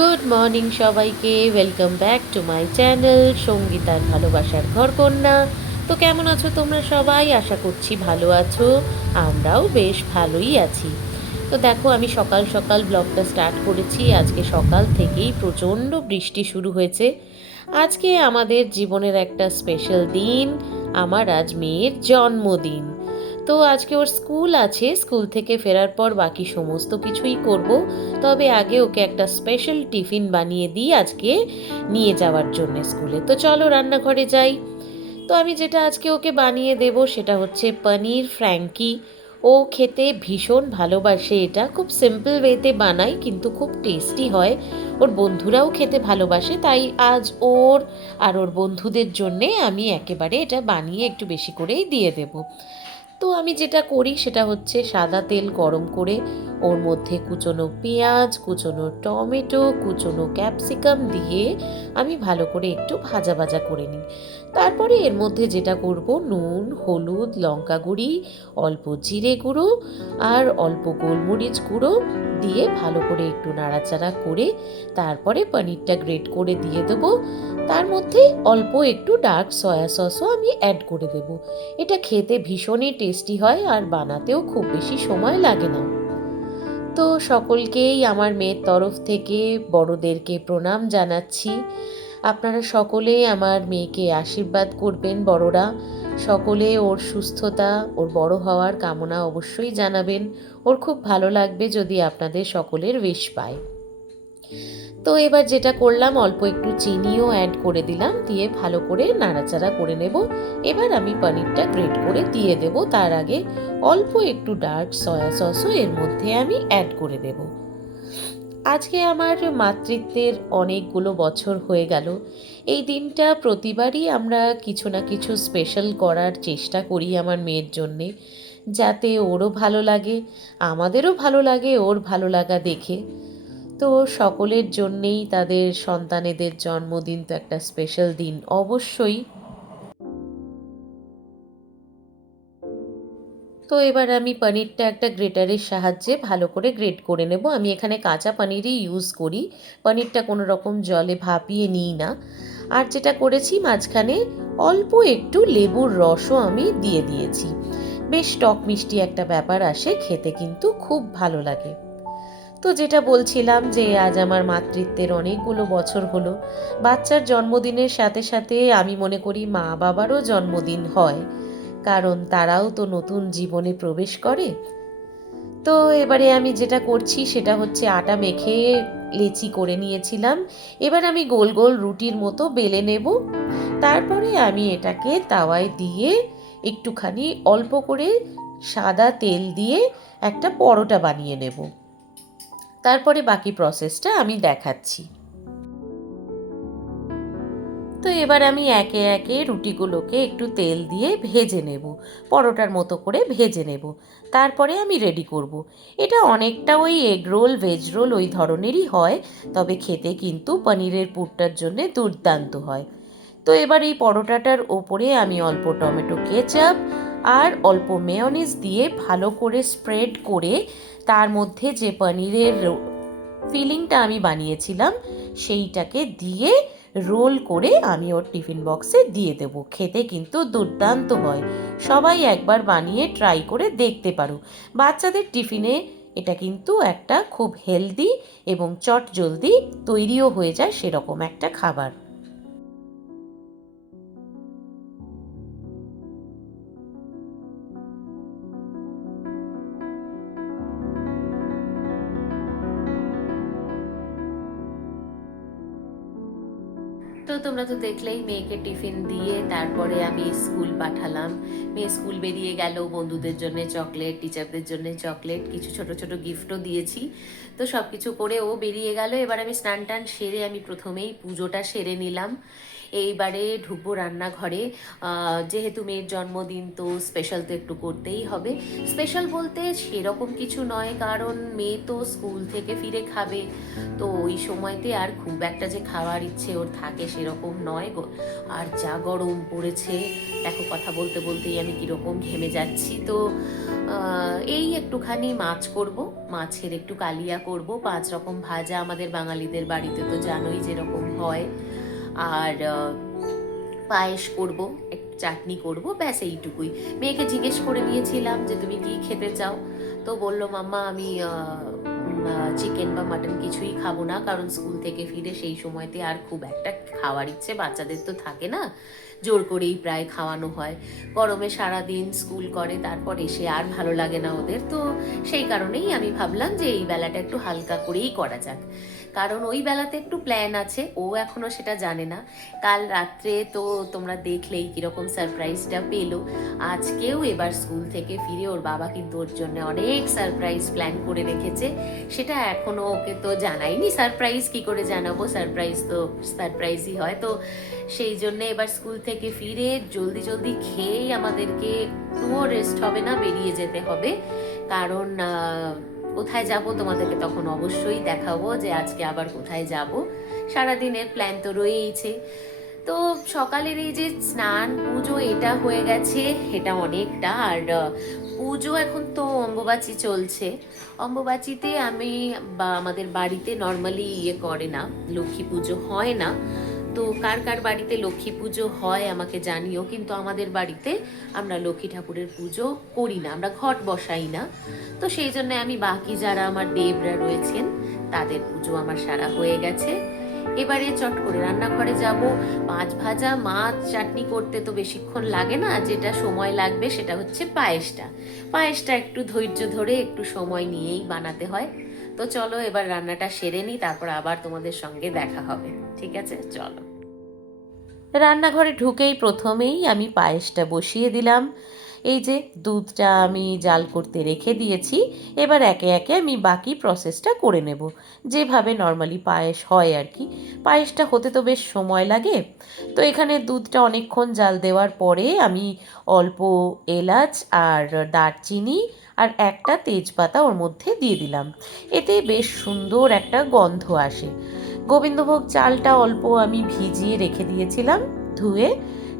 Good morning সবাইকে, welcome back to my channel সঙ্গীতার ভালোবাসার ঘরকন্যা। তো কেমন আছো তোমরা সবাই? আশা করছি ভালো আছো। আমরাও বেশ ভালোই আছি। তো দেখো, আমি সকাল সকাল ব্লগটা স্টার্ট করেছি। আজকে সকাল থেকেই প্রচণ্ড বৃষ্টি শুরু হয়েছে। আজকে আমাদের জীবনের একটা স্পেশাল দিন। আমার আজ মেয়ের জন্মদিন। তো আজকে ওর স্কুল আছে, স্কুল থেকে ফেরার পর বাকি সমস্ত কিছুই করব। তবে আগে ওকে একটা স্পেশাল টিফিন বানিয়ে দিই আজকে নিয়ে যাওয়ার জন্য স্কুলে। তো চলো রান্নাঘরে যাই। তো আমি যেটা আজকে ওকে বানিয়ে দেব সেটা হচ্ছে পনির ফ্র্যাঙ্কি। ও খেতে ভীষণ ভালোবাসে। এটা খুব সিম্পল ওয়েতে বানাই, কিন্তু খুব টেস্টি হয়। ওর বন্ধুরাও খেতে ভালোবাসে, তাই আজ ওর আর ওর বন্ধুদের জন্যে আমি একেবারে এটা বানিয়ে একটু বেশি করেই দিয়ে দেব। তো আমি যেটা করি সেটা হচ্ছে সাদা তেল গরম করে ওর মধ্যে কুচনো পেঁয়াজ, কুচনো টমেটো, কুচনো ক্যাপসিকাম দিয়ে আমি ভালো করে একটু ভাজা ভাজা করে নিই। তারপরে এর মধ্যে যেটা করব, নুন, হলুদ, লঙ্কা গুঁড়ি, অল্প জিরে গুঁড়ো আর অল্প গোলমরিচ গুঁড়ো দিয়ে ভালো করে একটু নাড়াচাড়া করে তারপরে পনিরটা গ্রেট করে দিয়ে দেবো। তার মধ্যে অল্প একটু ডার্ক সয়া সসও আমি অ্যাড করে দেব। এটা খেতে ভীষণই টেস্টি হয় আর বানাতেও খুব বেশি সময় লাগে না। তো সকলকেই আমার মেয়ের তরফ থেকে বড়দেরকে প্রণাম জানাচ্ছি। আপনারা সকলে আমার মেয়েকে আশীর্বাদ করবেন। বড়রা সকলে ওর সুস্থতা, ওর বড় হওয়ার কামনা অবশ্যই জানাবেন। ওর খুব ভালো লাগবে যদি আপনাদের সকলের উইশ পায়। তো এবার যেটা করলাম, অল্প একটু চিনিও অ্যাড করে দিলাম, দিয়ে ভালো করে নাড়াচাড়া করে নেব। এবার আমি পনিরটা গ্রেট করে দিয়ে দেব। তার আগে অল্প একটু ডার্ক সয়া সসও এর মধ্যে আমি অ্যাড করে দেব। আজকে আমার মাতৃত্বের অনেকগুলো বছর হয়ে গেল। এই দিনটা প্রতিবারই আমরা কিছু না কিছু স্পেশাল করার চেষ্টা করি আমার মেয়ের জন্যে, যাতে ওরও ভালো লাগে, আমাদেরও ভালো লাগে ওর ভালো লাগা দেখে। তো সকলের জন্যেই তাদের সন্তানেদের জন্মদিন তো একটা স্পেশাল দিন অবশ্যই। তো এবার আমি পনিরটা একটা গ্রেটারের সাহায্যে ভালো করে গ্রেট করে নেব। আমি এখানে কাঁচা পনিরই ইউজ করি, পনিরটা কোনো রকম জলে ভাপিয়ে নিই না। আর যেটা করেছি, মাঝখানে অল্প একটু লেবুর রসও আমি দিয়ে দিয়েছি। বেশ টক মিষ্টি একটা ব্যাপার আসে, খেতে কিন্তু খুব ভালো লাগে। তো যেটা বলছিলাম যে আজ আমার মাতৃত্বের অনেকগুলো বছর হলো। বাচ্চার জন্মদিনের সাথে সাথে আমি মনে করি মা বাবারও জন্মদিন হয়, কারণ তারাও তো নতুন জীবনে প্রবেশ করে। তো এবারে আমি যেটা করছি সেটা হচ্ছে আটা মেখে লেচি করে নিয়েছিলাম। এবার আমি গোল গোল রুটির মতো বেলে নেব। তারপরে আমি এটাকে তাওয়ায় দিয়ে একটুখানি অল্প করে সাদা তেল দিয়ে একটা পরোটা বানিয়ে নেব। তারপরে বাকি প্রসেসটা আমি দেখাচ্ছি। তো এবার আমি একে একে রুটিগুলোকে একটু তেল দিয়ে ভেজে নেব, পরোটার মতো করে ভেজে নেব। তারপরে আমি রেডি করব। এটা অনেকটা ওই এগ রোল, ভেজ রোল ওই ধরনেরই হয়, তবে খেতে কিন্তু পনিরের পুরটার জন্যে দুর্দান্ত হয়। তো এবার এই পরোটাটার ওপরে আমি অল্প টমেটো কেচাপ আর অল্প মেয়োনিজ দিয়ে ভালো করে স্প্রেড করে তার মধ্যে যে পনিরের ফিলিংটা আমি বানিয়েছিলাম সেইটাকে দিয়ে রোল করে আমি ওর টিফিন বক্সে দিয়ে দেব। খেতে কিন্তু দুর্দান্ত হয়। সবাই একবার বানিয়ে ট্রাই করে দেখতে পারো। বাচ্চাদের টিফিনে এটা কিন্তু একটা খুব হেলদি এবং চট জলদি তৈরিও হয়ে যায় সেরকম একটা খাবার। তো তোমরা তো দেখলেই, মেয়েকে টিফিন দিয়ে তারপরে আমি স্কুল পাঠালাম। মেয়ে স্কুল বেরিয়ে গেল, বন্ধুদের জন্য চকলেট, টিচারদের জন্য চকলেট, কিছু ছোট ছোট গিফটও দিয়েছি। তো সব কিছু করে ও বেরিয়ে গেল। এবার আমি স্নান টান সেরে আমি প্রথমেই পুজোটা সেরে নিলাম। এইবারে ঢুকবো রান্নাঘরে। যেহেতু মেয়ের জন্মদিন, তো স্পেশাল তো একটু করতেই হবে। স্পেশাল বলতে সেরকম কিছু নয়, কারণ মেয়ে তো স্কুল থেকে ফিরে খাবে। তো ওই সময়তে আর খুব একটা যে খাওয়ার ইচ্ছে ওর থাকে সেরকম নয় গো। আর যা গরম পড়েছে, দেখো কথা বলতে বলতেই আমি কীরকম ঘেমে যাচ্ছি। তো এই একটুখানি মাছ করব, মাছের একটু কালিয়া করব, 5 রকম ভাজা আমাদের বাঙালিদের বাড়িতে তো জানোই যেরকম হয়, আর পায়েস করব, একটু চাটনি করব, ব্যাস এইটুকুই। মেয়েকে জিজ্ঞেস করে নিয়েছিলাম যে তুমি কি খেতে চাও, তো বললো মাম্মা আমি চিকেন বা মাটন কিছুই খাবো না, কারণ স্কুল থেকে ফিরে সেই সময়তে আর খুব একটা খাওয়ার ইচ্ছে বাচ্চাদের তো থাকে না, জোর করেই প্রায় খাওয়ানো হয়। গরমে সারাদিন স্কুল করে, তারপর এসে আর ভালো লাগে না ওদের, তো সেই কারণেই আমি ভাবলাম যে এই বেলাটা একটু হালকা করেই করা যাক। কারণ ওই বেলাতে একটু প্ল্যান আছে, ও এখনো সেটা জানে না। কাল রাত্রে তো তোমরা দেখলেই কিরকম সারপ্রাইজটা পেলো। আজকেও এবার স্কুল থেকে ফিরে ওর বাবা কিন্তু ওর জন্য অনেক সারপ্রাইজ প্ল্যান করে রেখেছে, সেটা এখনো ওকে তো জানাইনি। সারপ্রাইজ কি করে জানাবো, সারপ্রাইজ তো সারপ্রাইজই হয়। তো সেই জন্য এবার স্কুল থেকে ফিরে জলদি জলদি খেয়েই আমাদেরকে একটুও রেস্ট হবে না, বেরিয়ে যেতে হবে। কারণ কোথায় যাব তোমাদেরকে তখন অবশ্যই দেখাবো যে আজকে আবার কোথায় যাব। সারাদিনের প্ল্যান তো রয়েইছে। তো সকালের এই যে স্নান পুজো এটা হয়ে গেছে, এটা অনেকটা। আর পুজো এখন তো অম্বুবাচী চলছে, অম্বুবাচীতে আমি বা আমাদের বাড়িতে নর্মালি করে না, লক্ষ্মী পুজো হয় না। তো কার কার বাড়িতে লক্ষ্মী পুজো হয় আমাকে জানিও, কিন্তু আমাদের বাড়িতে আমরা লক্ষ্মী ঠাকুরের পুজো করি না, আমরা ঘট বসাই না। তো সেই জন্য আমি বাকি যারা আমার দেবরা রয়েছেন তাদের পুজো আমার সারা হয়ে গেছে। এবারে চট করে রান্নাঘরে যাব। মাছ ভাজা মাছ চাটনি করতে তো বেশিক্ষণ লাগে না, যেটা সময় লাগবে সেটা হচ্ছে পায়েসটা। পায়েসটা একটু ধৈর্য ধরে একটু সময় নিয়েই বানাতে হয়। তো চলো এবার রান্নাটা সেরে নিই, তারপর আবার তোমাদের সঙ্গে দেখা হবে। ঠিক আছে, চলো। রান্নাঘরে ঢুকেই প্রথমেই আমি পায়েসটা বসিয়ে দিলাম। এই যে দুধটা আমি জাল করতে রেখে দিয়েছি, এবার একে একে আমি বাকি প্রসেসটা করে নেব, যেভাবে নর্মালি পায়েস হয় আর কি। পায়েসটা হতে তো বেশ সময় লাগে। তো এখানে দুধটা অনেকক্ষণ জাল দেওয়ার পরে আমি অল্প এলাচ আর দারচিনি আর একটা তেজপাতা ওর মধ্যে দিয়ে দিলাম, এতে বেশ সুন্দর একটা গন্ধ আসে। গোবিন্দভোগ চালটা অল্প আমি ভিজিয়ে রেখে দিয়েছিলাম ধুয়ে,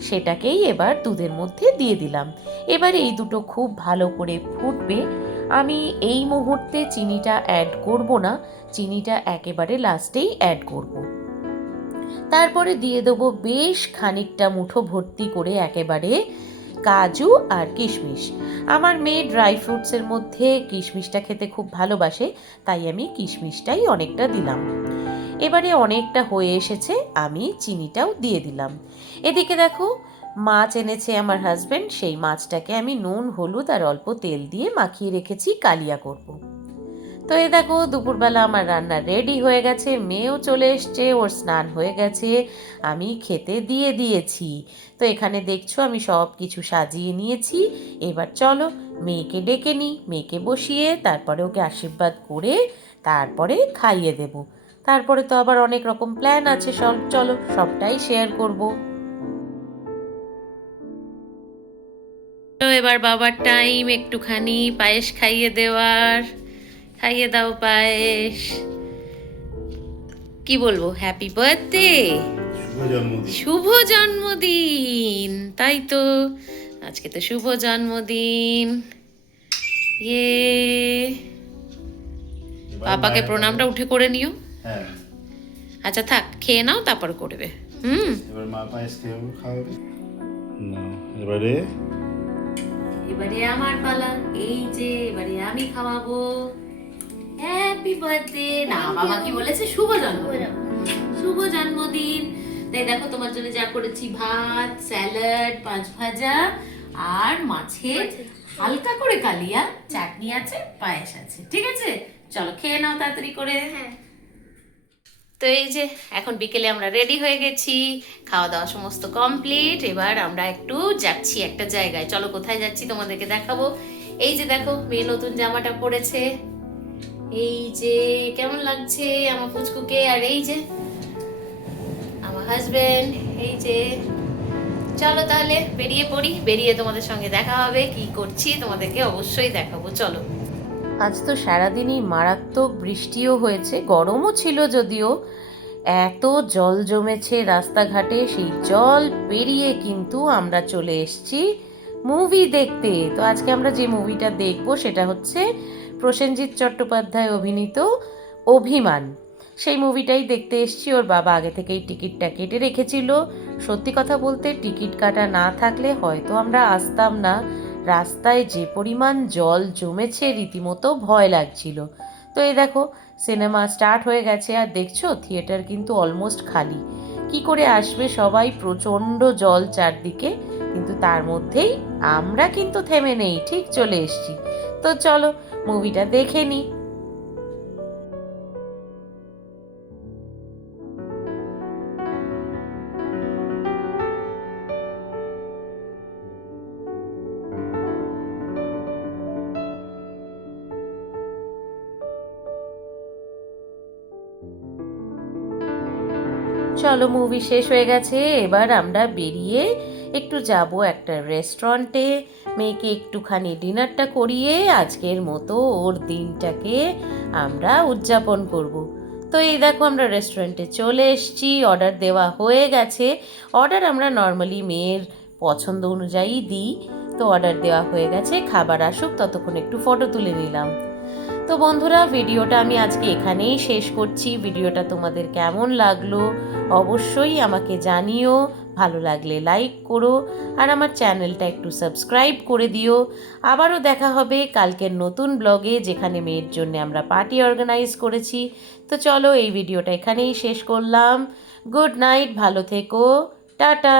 সেটাকেই এবার দুধের মধ্যে দিয়ে দিলাম। এবার এই দুটো খুব ভালো করে ফুটবে। আমি এই মুহূর্তে চিনিটা অ্যাড করব না, চিনিটা একেবারে লাস্টেই অ্যাড করব। তারপরে দিয়ে দেবো বেশ খানিকটা মুঠো ভর্তি করে একেবারে কাজু আর কিশমিশ। আমার মেয়ে ড্রাই ফ্রুটসের মধ্যে কিশমিশটা খেতে খুব ভালোবাসে, তাই আমি কিশমিশটাই অনেকটা দিলাম। এবারে অনেকটা হয়ে এসেছে, আমি চিনিটাও দিয়ে দিলাম। এদিকে দেখো মাছ এনেছে আমার হাজব্যান্ড, সেই মাছটাকে আমি নুন হলুদ আর অল্প তেল দিয়ে মাখিয়ে রেখেছি, কালিয়া করব। তো এই দেখো দুপুরবেলা আমার রান্না রেডি হয়ে গেছে, মেয়েও চলে এসছে, ওর স্নান হয়ে গেছে, আমি খেতে দিয়ে দিয়েছি। তো এখানে দেখছো আমি সব কিছু সাজিয়ে নিয়েছি। এবার চলো মেয়েকে ডেকে নিই, মেয়েকে বসিয়ে তারপরে ওকে আশীর্বাদ করে তারপরে খাইয়ে দেব। তারপরে তো আবার অনেক রকম প্ল্যান আছে, সব চলো সবটাই শেয়ার করব। তো এবার বাবার টাইম একটুখানি পায়েস খাইয়ে দেওয়ার। খাইয়ে দাও পায়েস। কি বলবো, হ্যাপি বার্থডে, শুভ জন্মদিন। তাই তো, আজকে তো শুভ জন্মদিন। ইয়ে, পাপাকে প্রণামটা উঠে করে নিও। হ্যাঁ আচ্ছা থাক, খেয়ে নাও তারপর করবে। এবার মা পায়েস খাওয়াবে না, এবারে এবারে আমার পালা। এই যে এবারে আমি খাওয়াবো। হ্যাপি বার্থডে না, বাবা কি বলেছে, শুভ জন্মদিন, শুভ জন্মদিন। তাই দেখো তোমার জন্য যা করেছি, ভাত, স্যালাড, পাঁচ ভাজা আর মাছের হালকা করে কালিয়া, চাটনি আছে, পায়েস আছে। ঠিক আছে, চলো খেয়ে নাও তাড়াতাড়ি করে। তো এই যে এখন বিকেলে আমরা রেডি হয়ে গেছি, খাওয়া দাওয়া সমস্ত কমপ্লিট। এবার আমরা একটু যাচ্ছি একটা জায়গায়, চলো কোথায় যাচ্ছি তোমাদেরকে দেখাবো। এই যে দেখো মেয়ে নতুন জামাটা পরেছে, এই যে কেমন লাগছে আমার পুচকুকে। আর এই যে আমার হাজবেন্ড, এই যে। চলো তাহলে বেরিয়ে পড়ি, বেরিয়ে তোমাদের সঙ্গে দেখা হবে, কি করছি তোমাদেরকে অবশ্যই দেখাবো। চলো। আজ তো সারাদিনই মারাত্মক বৃষ্টিও হয়েছে, গরমও ছিল যদিও। এত জল জমেছে রাস্তাঘাটে, সেই জল পেরিয়ে কিন্তু আমরা চলে এসেছি মুভি দেখতে। তো আজকে আমরা যে মুভিটা দেখবো সেটা হচ্ছে প্রসেনজিৎ চট্টোপাধ্যায় অভিনীত অভিমান। সেই মুভিটাই দেখতে এসেছি। ওর বাবা আগে থেকেই টিকিটটা কেটে রেখেছিল। সত্যি কথা বলতে টিকিট কাটা না থাকলে হয়তো আমরা আসতাম না। রাস্তায় যে পরিমাণ জল জমেছে রীতিমতো ভয় লাগছিল। তো এই দেখো সিনেমা স্টার্ট হয়ে গেছে আর দেখছো থিয়েটার কিন্তু অলমোস্ট খালি। কি করে আসবে সবাই, প্রচণ্ড জল চারদিকে, কিন্তু তার মধ্যেই আমরা কিন্তু থেমে নেই, ঠিক চলে এসেছি। তো চলো মুভিটা দেখে নিই। চলো মুভি শেষ হয়ে গেছে, এবার আমরা বেরিয়ে একটু যাব একটা রেস্টুরেন্টে। মেয়েকে একটুখানি ডিনারটা করিয়ে আজকের মতো ওর দিনটাকে আমরা উদযাপন করব। তো এই দেখো আমরা রেস্টুরেন্টে চলে এসেছি, অর্ডার দেওয়া হয়ে গেছে। অর্ডার আমরা নর্মালি মেয়ের পছন্দ অনুযায়ী দিই। তো অর্ডার দেওয়া হয়ে গেছে, খাবার আসুক ততক্ষণ একটু ফটো তুলে নিলাম। তো বন্ধুরা ভিডিওটা আমি আজকে এখানেই শেষ করছি। ভিডিওটা তোমাদের কেমন লাগলো অবশ্যই আমাকে জানিও। ভালো লাগলে লাইক করো আর আমার চ্যানেলটা একটু সাবস্ক্রাইব করে দিও। আবারও দেখা হবে কালকের নতুন ব্লগে, যেখানে মেয়ের জন্য আমরা পার্টি অর্গানাইজ করেছি। তো চলো এই ভিডিওটা এখানেই শেষ করলাম। গুড নাইট, ভালো থেকো, টাটা।